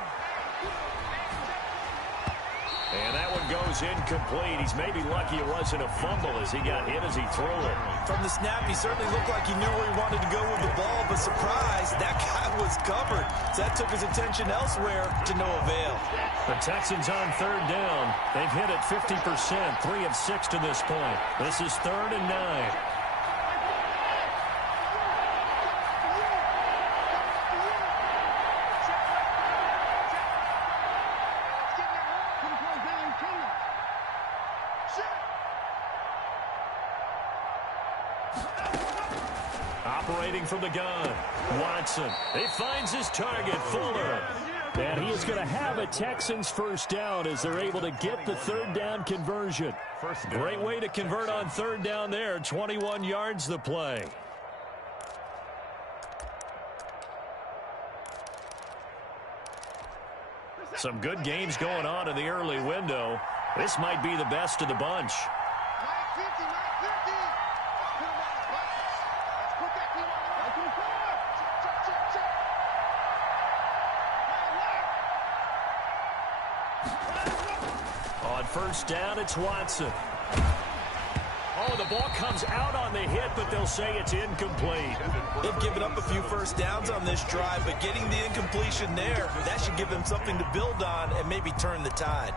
And that one goes incomplete. He's maybe lucky it wasn't a fumble as he got hit as he threw it. From the snap, he certainly looked like he knew where he wanted to go with the ball, but surprise, that guy was covered. So that took his attention elsewhere to no avail. The Texans on 3rd down. They've hit it 50%, 3 of 6 to this point. This is 3rd and 9. Operating from the gun. Watson. He finds his target, Fuller. And he is going to have a Texans first down as they're able to get the third down conversion. Great way to convert on third down there. 21 yards the play. Some good games going on in the early window. This might be the best of the bunch. On first down, it's Watson. Oh, the ball comes out on the hit, but they'll say it's incomplete. They've given up a few first downs on this drive, but getting the incompletion there, that should give them something to build on and maybe turn the tide.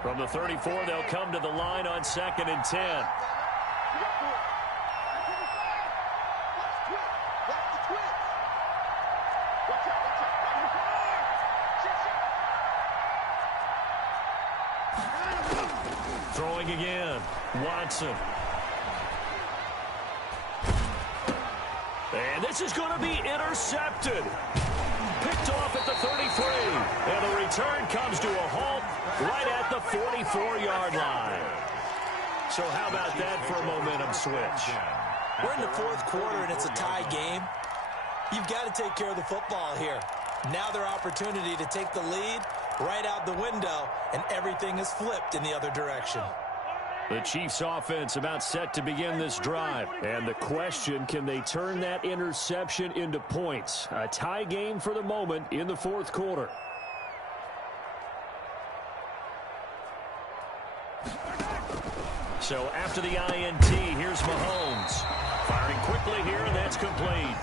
From the 34, they'll come to the line on 2nd and 10. Throwing again, Watson. And this is going to be intercepted. Picked off at the 33. And the return comes to a halt right at the 44-yard line. So how about that for a momentum switch? We're in the fourth quarter, and it's a tie game. You've got to take care of the football here. Now their opportunity to take the lead right out the window, and everything is flipped in the other direction. The Chiefs offense about set to begin this drive. And the question, can they turn that interception into points? A tie game for the moment in the fourth quarter. So after the INT, here's Mahomes. Firing quickly here, and that's complete.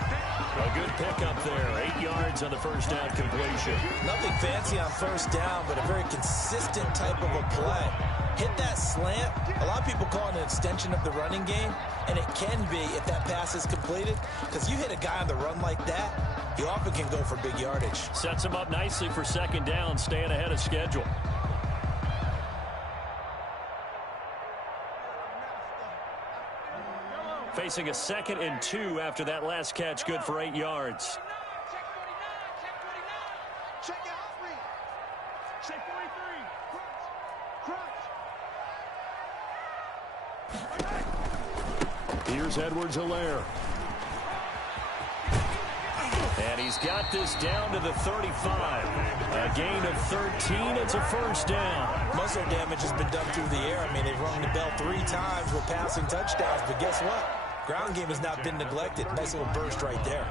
A good pickup there. 8 yards on the first down completion. Nothing fancy on first down, but a very consistent type of a play. Hit that slant. A lot of people call it an extension of the running game, and it can be if that pass is completed, because you hit a guy on the run like that, you often can go for big yardage. Sets him up nicely for second down, staying ahead of schedule. Facing a 2nd and 2 after that last catch, good for 8 yards. Check out three. Check 43. Here's Edwards-Helaire. And he's got this down to the 35. A gain of 13. It's a first down. Muscle damage has been done through the air. I mean, they've rung the bell 3 times with passing touchdowns, but guess what? Ground game has not been neglected. Nice little burst right there.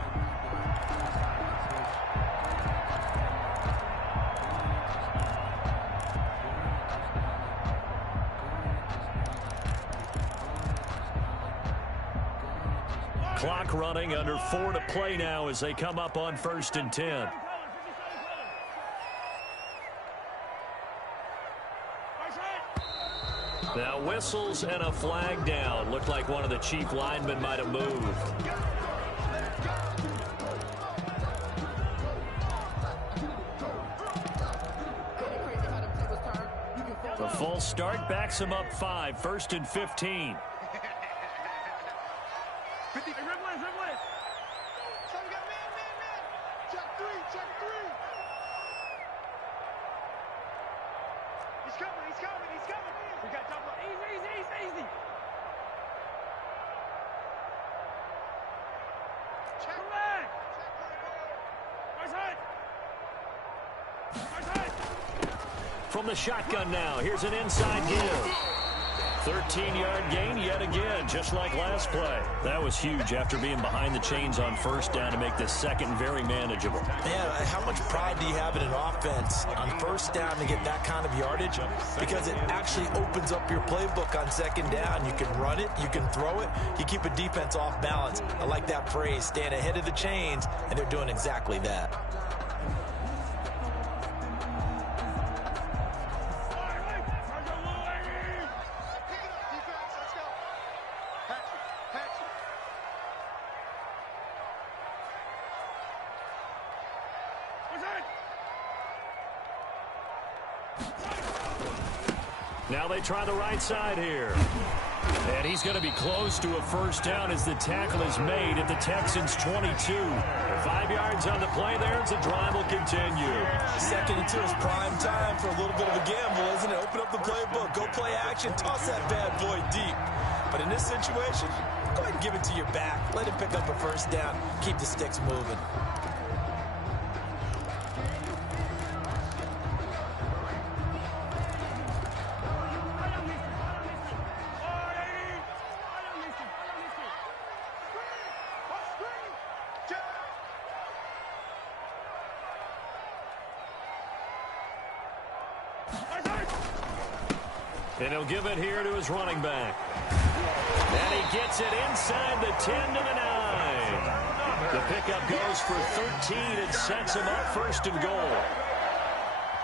Clock running, under 4 to play now as they come up on 1st and 10. Now whistles and a flag down. Looked like one of the Chief linemen might have moved. The false start backs him up 5. 1st and 15. From the shotgun now, here's an inside give. 13-yard gain yet again, just like last play. That was huge after being behind the chains on first down to make this second very manageable. Man, how much pride do you have in an offense on first down to get that kind of yardage? Because it actually opens up your playbook on second down. You can run it, you can throw it, you keep a defense off balance. I like that phrase, staying ahead of the chains, and they're doing exactly that. Now they try the right side here. And he's going to be close to a first down as the tackle is made at the Texans' 22. 5 yards on the play there as the drive will continue. 2nd and 2 is prime time for a little bit of a gamble, isn't it? Open up the playbook, go play action, toss that bad boy deep. But in this situation, go ahead and give it to your back. Let him pick up a first down. Keep the sticks moving. And he'll give it here to his running back. And he gets it inside the 10 to the 9. The pickup goes for 13. It sets him up 1st and goal.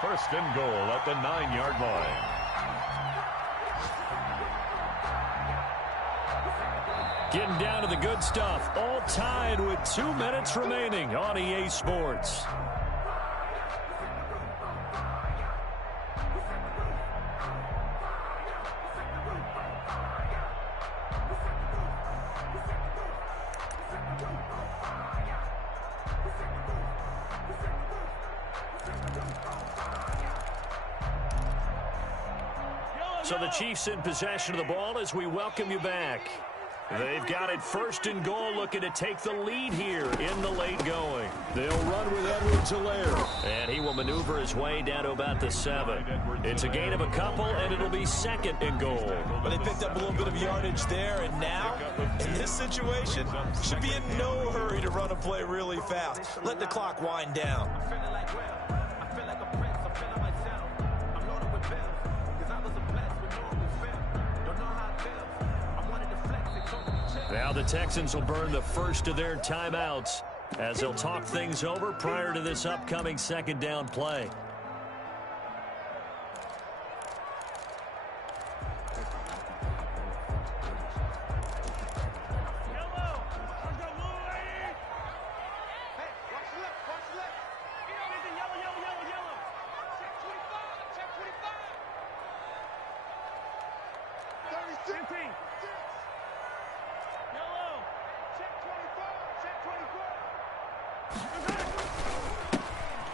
1st and goal at the 9-yard line. Getting down to the good stuff. All tied with 2 minutes remaining on EA Sports. So the Chiefs in possession of the ball as we welcome you back. They've got it 1st and goal, looking to take the lead here in the late going. They'll run with Edwards-Helaire. And he will maneuver his way down to about the 7. It's a gain of a couple, and it'll be 2nd and goal. Well, they picked up a little bit of yardage there, and now, in this situation, should be in no hurry to run a play really fast. Let the clock wind down. Now the Texans will burn the first of their timeouts as they'll talk things over prior to this upcoming 2nd down play.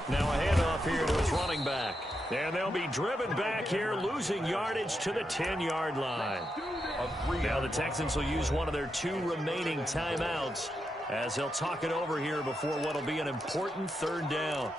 Now a handoff here to his running back. And they'll be driven back here, losing yardage to the 10-yard line. Now the Texans will use one of their 2 remaining timeouts as they'll talk it over here before what will be an important 3rd down.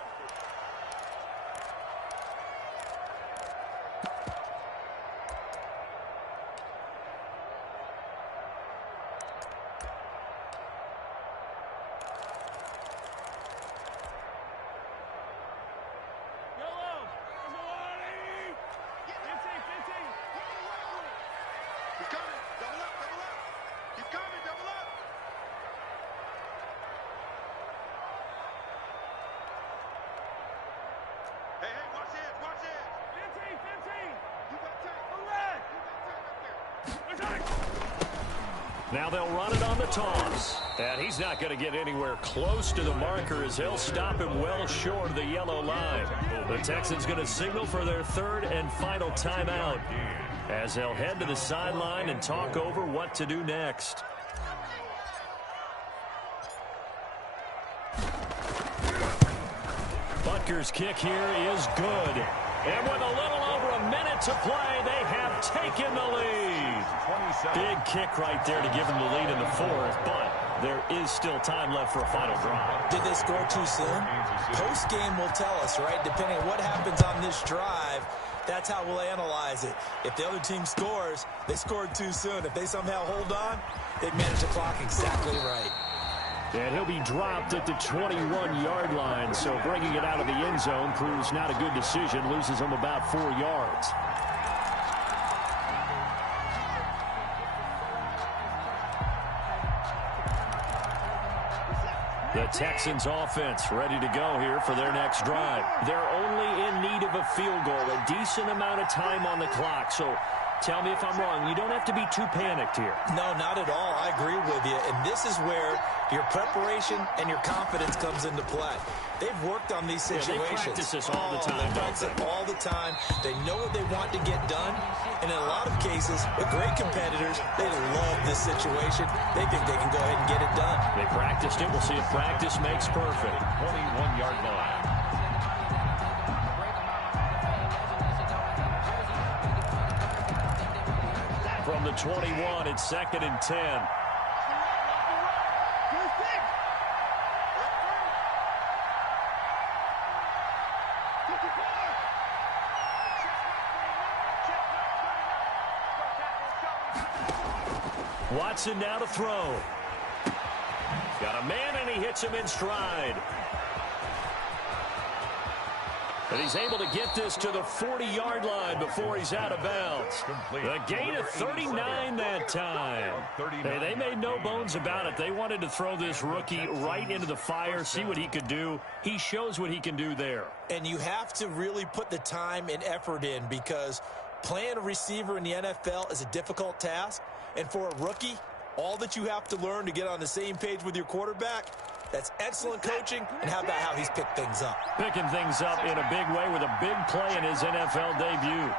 Now they'll run it on the toss. And he's not going to get anywhere close to the marker as they'll stop him well short of the yellow line. The Texans going to signal for their 3rd and final timeout as they'll head to the sideline and talk over what to do next. Butker's kick here is good. And with a little over a minute to play, they have taken the lead. Big kick right there to give them the lead in the 4th, but there is still time left for a final drive. Did they score too soon? Post-game will tell us, right? Depending on what happens on this drive, that's how we'll analyze it. If the other team scores, they scored too soon. If they somehow hold on, they manage the clock exactly right. And he'll be dropped at the 21-yard line, so bringing it out of the end zone proves not a good decision, loses him about 4 yards. The Texans offense ready to go here for their next drive. They're only in need of a field goal, a decent amount of time on the clock, so tell me if I'm wrong. You don't have to be too panicked here. No, not at all. I agree with you. And this is where your preparation and your confidence comes into play. They've worked on these situations. They practice this all the time. They practice it all the time. They know what they want to get done, cases, but great competitors. They love this situation. They think they can go ahead and get it done. They practiced it. We'll see if practice makes perfect. 21-yard line. From the 21, it's 2nd and 10. Watson now to throw. Got a man, and he hits him in stride. And he's able to get this to the 40-yard line before he's out of bounds. A gain of 39 that time. Hey, they made no bones about it. They wanted to throw this rookie right into the fire, see what he could do. He shows what he can do there. And you have to really put the time and effort in, because playing a receiver in the NFL is a difficult task. And for a rookie, all that you have to learn to get on the same page with your quarterback, that's excellent coaching. And how about how he's picked things up? Picking things up in a big way with a big play in his NFL debut.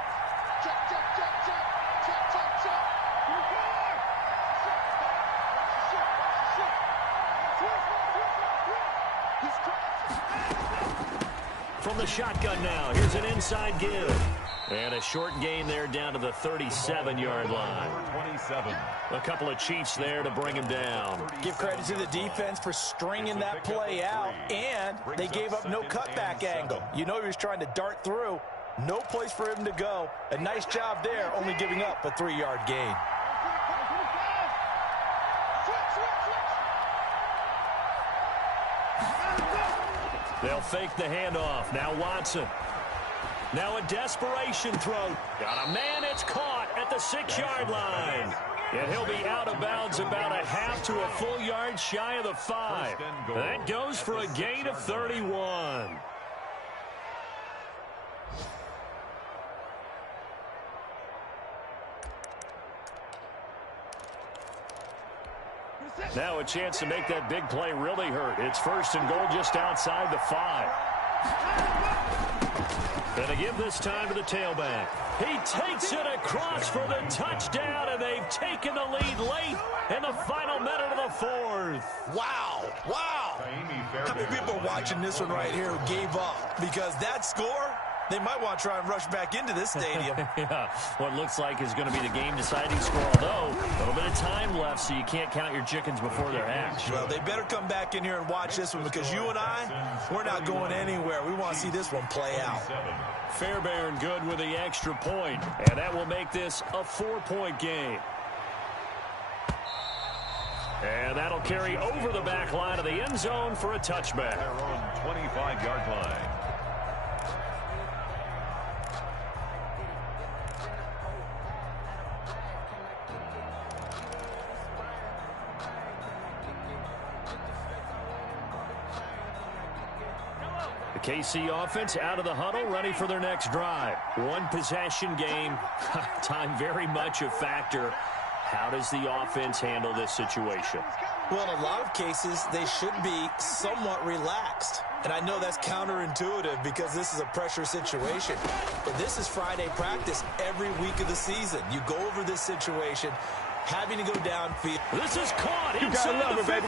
From the shotgun now, here's an inside give. And a short gain there down to the 37-yard line. 27. A couple of Chiefs there to bring him down. Give credit to the defense for stringing that play out, and they gave up no cutback angle. You know he was trying to dart through. No place for him to go. A nice job there, only giving up a 3-yard gain. They'll fake the handoff. Now Watson. Now a desperation throw. Got a man, it's caught at the 6-yard line. And he'll be out of bounds about a half to a full yard shy of the 5. That goes for a gain of 31. Now a chance to make that big play really hurt. It's 1st and goal just outside the 5. And to give this time to the tailback. He takes it across for the touchdown, and they've taken the lead late in the final minute of the 4th. Wow. Wow. How many people are watching this one right here who gave up? Because that score, they might want to try and rush back into this stadium. Yeah, what looks like is going to be the game-deciding score, although a little bit of time left, so you can't count your chickens before they're hatched. Well, they better come back in here and watch this one, because you and I, we're not going anywhere. We want to see this one play out. Fairbairn good with the extra point, and that will make this a 4-point game. And that'll carry over the back line of the end zone for a touchback. Their own 25-yard line. The KC offense out of the huddle, ready for their next drive. One possession game, time very much a factor. How does the offense handle this situation? Well, in a lot of cases, they should be somewhat relaxed. And I know that's counterintuitive because this is a pressure situation. But this is Friday practice every week of the season. You go over this situation, having to go downfield. This is caught inside the 15.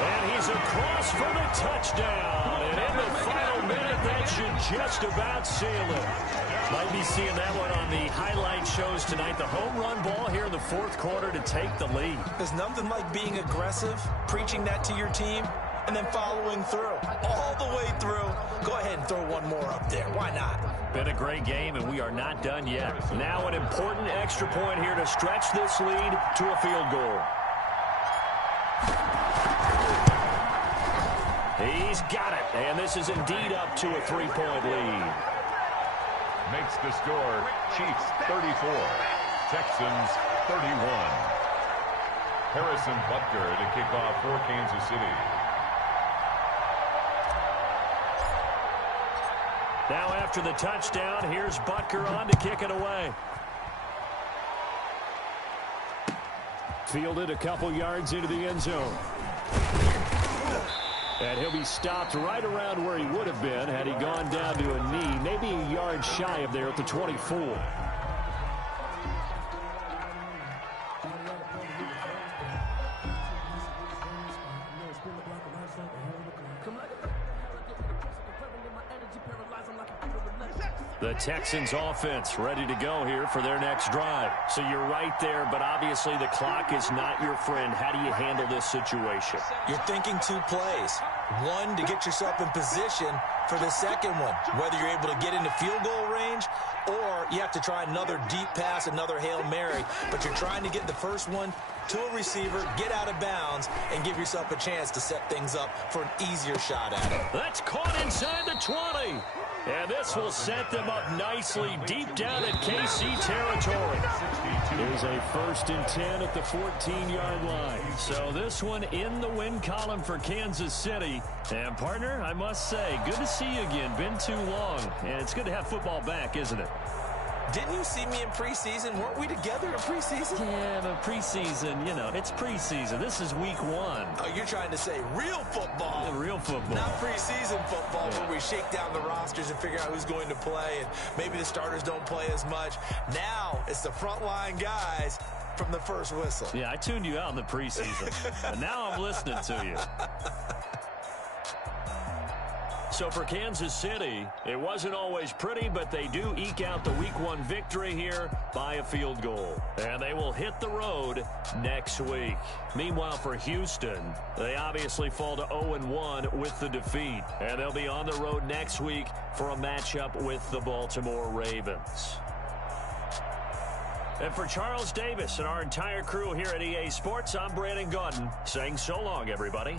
And he's across for the touchdown. And in the final minute, that should just about seal it. Might be seeing that one on the highlight shows tonight. The home run ball here in the 4th quarter to take the lead. There's nothing like being aggressive, preaching that to your team, and then following through. All the way through. Go ahead and throw one more up there. Why not? Been a great game, and we are not done yet. Now an important extra point here to stretch this lead to a field goal. He's got it, and this is indeed up to a 3-point lead. Makes the score Chiefs 34, Texans 31. Harrison Butker to kick off for Kansas City. Now after the touchdown, here's Butker on to kick it away. Fielded a couple yards into the end zone. And he'll be stopped right around where he would have been had he gone down to a knee, maybe a yard shy of there at the 24. The Texans offense ready to go here for their next drive. So you're right there, but obviously the clock is not your friend. How do you handle this situation? You're thinking 2 plays. One, to get yourself in position for the second one, whether you're able to get into field goal range or you have to try another deep pass, another Hail Mary, but you're trying to get the first one to a receiver, get out of bounds, and give yourself a chance to set things up for an easier shot at it. That's caught inside the 20. And this will set them up nicely deep down at KC territory. There's a 1st and 10 at the 14-yard line. So this one in the win column for Kansas City. And, partner, I must say, good to see you again. Been too long. And it's good to have football back, isn't it? Didn't you see me in preseason? Weren't we together in preseason? Yeah, but preseason, you know, it's preseason. This is week 1. Oh, you're trying to say real football. Yeah, real football. Not preseason football where we shake down the rosters and figure out who's going to play, and maybe the starters don't play as much. Now it's the frontline guys from the first whistle. Yeah, I tuned you out in the preseason. And now I'm listening to you. So for Kansas City, it wasn't always pretty, but they do eke out the Week 1 victory here by a field goal. And they will hit the road next week. Meanwhile, for Houston, they obviously fall to 0-1 with the defeat. And they'll be on the road next week for a matchup with the Baltimore Ravens. And for Charles Davis and our entire crew here at EA Sports, I'm Brandon Gaudin saying so long, everybody.